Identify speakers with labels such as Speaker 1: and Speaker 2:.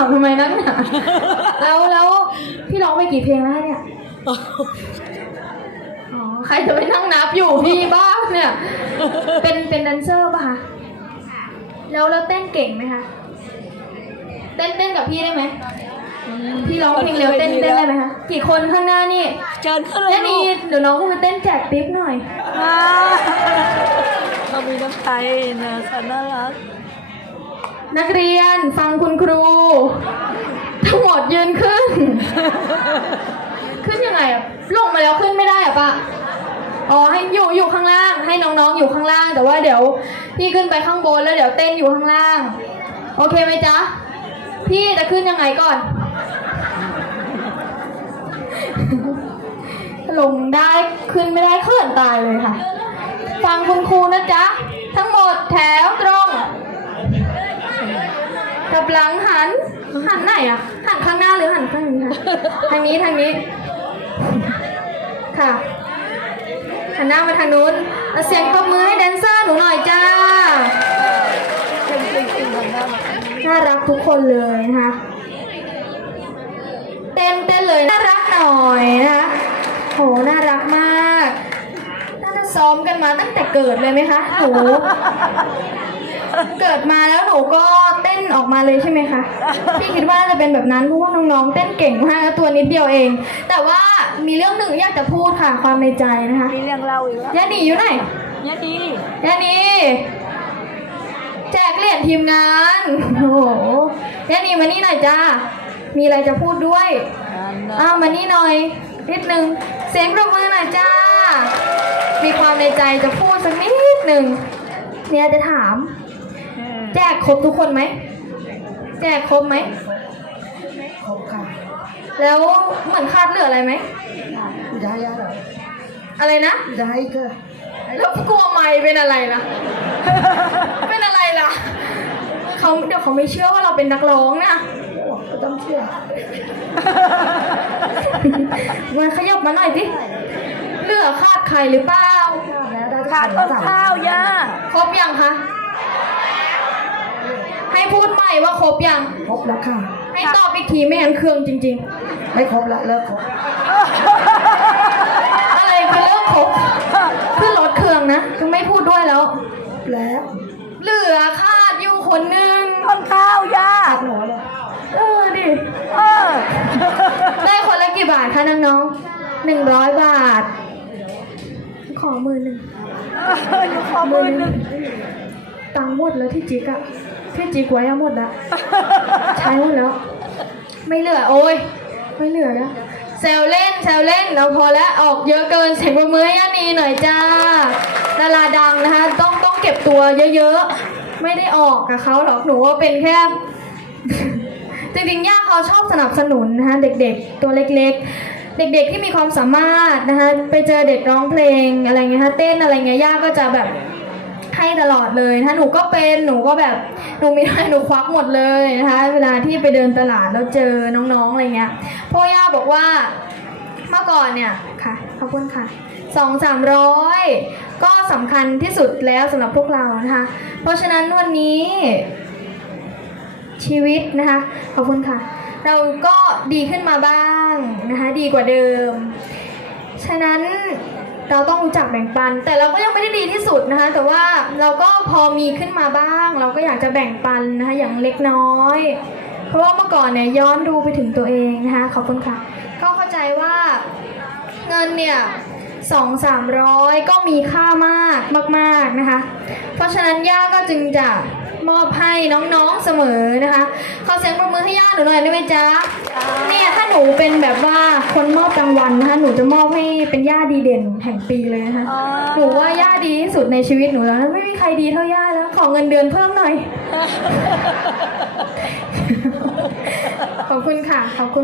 Speaker 1: ามทำไมนักหนาแล้วแล้วพี่ร้องไปกี่เพลงแล้วคะเนี่ยอ๋อใครจะไปนั่งนับอยู่พี่บ้าเนี่ย เป็นเป็นแดนเซอร์ป่ะคะแล้วแล้วเต้นเก่งไหมคะเต้นเต้นกับพี่ได้ไหมพี่ร้องเพลงเร็วเต้นเต้นได้ไหมคะกี่คนข้างหน้านี่
Speaker 2: เชิญขึ้นเลย
Speaker 1: แค่
Speaker 2: ลู
Speaker 1: นี้
Speaker 2: ก
Speaker 1: เดี๋ยวน้องขึ้นมาเต้นแจกติ๊บหน่อย
Speaker 2: มาเรามีน้ำใจนะฉันน่ารัก
Speaker 1: นักเรียนฟังคุณครู ทั้งหมดยืนขึ้น ขึ้นยังไงอะลงมาแล้วขึ้นไม่ได้อะปะอ๋อให้อยู่อยู่ข้างล่าง ให้น้องๆอยู่ข้างล่าง แต่ว่าเดี๋ยวพี่ขึ้นไปข้างบนแล้วเดี๋ยวเต้นอยู่ข้างล่าง โอเคไหมจ๊ะพี่จะขึ้นยังไงก่อน ลงได้ขึ้นไม่ได้เคลื่อนตายเลยค่ะ ฟังคุณครูนะจ๊ะ ทั้งหมดแถวตรง กับหลังหัน หันไหนอะหันข้างหน้าหรือหันข้างนี้คะทางนี้ทางนี้ ค่ะ หันหน้ามาทางนู้นเอาเสียงปรบมือให้แดนเซอร์หนูหน่อยจ้าน่ารักทุกคนเลยนะคะเต้นเต้นเลยน่ารักหน่อยนะคะโหน่ารักมาก น่าจะซ้อมกันมาตั้งแต่เกิดเลยไหมคะโห เกิดมาแล้วหนูก็เต้นออกมาเลยใช่ไหมคะ พี่คิดว่าน่าจะเป็นแบบนั้นเพราะว่าน้องๆเต้นเก่งมากนะตัวนิดเดียวเอง แต่ว่ามีเรื่องหนึ่งอยากจะพูดค่ะความในใจนะคะ
Speaker 2: มีเรื่องเล่าอีกแล้ว
Speaker 1: ย่าหนีอยู่ไหน
Speaker 2: เนี่ยดี
Speaker 1: ย่าหนีแจกเหรียญทีมงาน โอ้โหย่าหนีมานี่หน่อยจ้า มีอะไรจะพูดด้วย
Speaker 2: อันนะ
Speaker 1: อ้าวมานี่หน่อยนิดนึงเสียงปรบมือหน่อยจ้า มีความในใจจะพูดสักนิดหนึ่งเนี่ยจะถาม
Speaker 2: เออ
Speaker 1: แจกครบทุกคนไหม แจกครบไหม
Speaker 3: ครบค่ะ
Speaker 1: แล้วเหมือนคาดเหลืออะไรไหม
Speaker 3: ได้ยังเหรอ
Speaker 1: อะไรนะ
Speaker 3: ได้ก็
Speaker 1: แล้วกลัวไม่เป็นอะไรล่ะเป็นอะไรล่ะเขาเดี๋ยวเขาไม่เชื่อว่าเราเป็นนักร้องนะ
Speaker 3: ก็ต้องเชื่อ
Speaker 1: มาขยับมาหน่อยสิเหลือคาดใครหรือเปล่า
Speaker 3: แล้วได้
Speaker 2: ขาดต้นข้าวย่า
Speaker 1: ครบยังคะให้ พูดใหม่ว่าครบยัง
Speaker 3: ครบแล้วค่ะ
Speaker 1: ให้ตอบอีกทีไม่งั้นเครื่องจริง
Speaker 3: ไม่ครบละเลิกครบ
Speaker 1: ๆ อะไรคือเลิกครบขึ้นรถเครื่องนะก็ไม่พูดด้วยแล้ว
Speaker 3: แล้ว
Speaker 1: เหลือคาดอยู่คนหนึ่ง
Speaker 2: ต้นข้าวย่า
Speaker 3: ตัดหนูเลย
Speaker 1: เออดิ
Speaker 2: เออ
Speaker 1: ได้คนละกี่บาทคะน้องๆหนึ่งร้อยบาท ขอมือหนึ่ง
Speaker 2: อยู่ขอมือหนึ่ง
Speaker 1: ตังค์หมดแล้วที่จิกอะ ที่จิกไว้อะหมดละใช้หมดแล้ว ไม่เหลือโอ้ยไม่เหลือแล้วแซวเล่นแซวเล่นเราพอแล้วออกเยอะเกินเสียงประมือให้ย่านีหน่อยจ้าดาราดังนะคะต้องต้องเก็บตัวเยอะๆ ไม่ได้ออกกับเขาหรอกหนูว่าเป็นแค่จริงๆย่าเขาชอบสนับสนุนนะคะเด็กๆ ตัวเล็กๆ เด็กๆที่มีความสามารถนะคะไปเจอเด็กร้องเพลงอะไรเงี้ยคะเต้นอะไรเงี้ยย่าก็จะแบบ ให้ตลอดเลยนะคะหนูก็เป็นหนูก็แบบหนูมีอะไรหนูควักหมดเลยนะคะเวลาที่ไปเดินตลาดแล้วเจอน้องๆอะไรเงี้ยพ่อย่าบอกว่าเมื่อก่อนเนี่ยค่ะขอบคุณค่ะสองสามร้อยก็สำคัญที่สุดแล้วสำหรับพวกเรานะคะ เพราะฉะนั้นวันนี้ชีวิตนะคะขอบคุณค่ะ เราก็ดีขึ้นมาบ้างนะคะ ดีกว่าเดิม ฉะนั้นเราต้องรู้จักแบ่งปัน แต่เราก็ยังไม่ได้ดีที่สุดนะคะ แต่ว่าเราก็พอมีขึ้นมาบ้าง เราก็อยากจะแบ่งปันนะคะอย่างเล็กน้อย เพราะว่าเมื่อก่อนเนี่ยย้อนดูไปถึงตัวเองนะคะขอบคุณค่ะก็เข้าใจว่าเงินเนี่ยสองสามร้อยก็มีค่ามากมาก ๆนะคะ เพราะฉะนั้นย่าก็จึงจะ มอบให้น้องๆเสมอนะคะขอเสียงปรบมือให้ย่าหนูหน่อยได้ไหมจ๊ะเนี่ยถ้าหนูเป็นแบบว่าคนมอบรางวัลนะคะหนูจะมอบให้เป็นย่าดีเด่นแห่งปีเลยนะคะ
Speaker 2: อ๋อ
Speaker 1: หนูว่าย่าดีที่สุดในชีวิตหนูแล้วไม่มีใครดีเท่าย่าแล้วขอเงินเดือนเพิ่มหน่อยขอบคุณค่ะขอบคุณ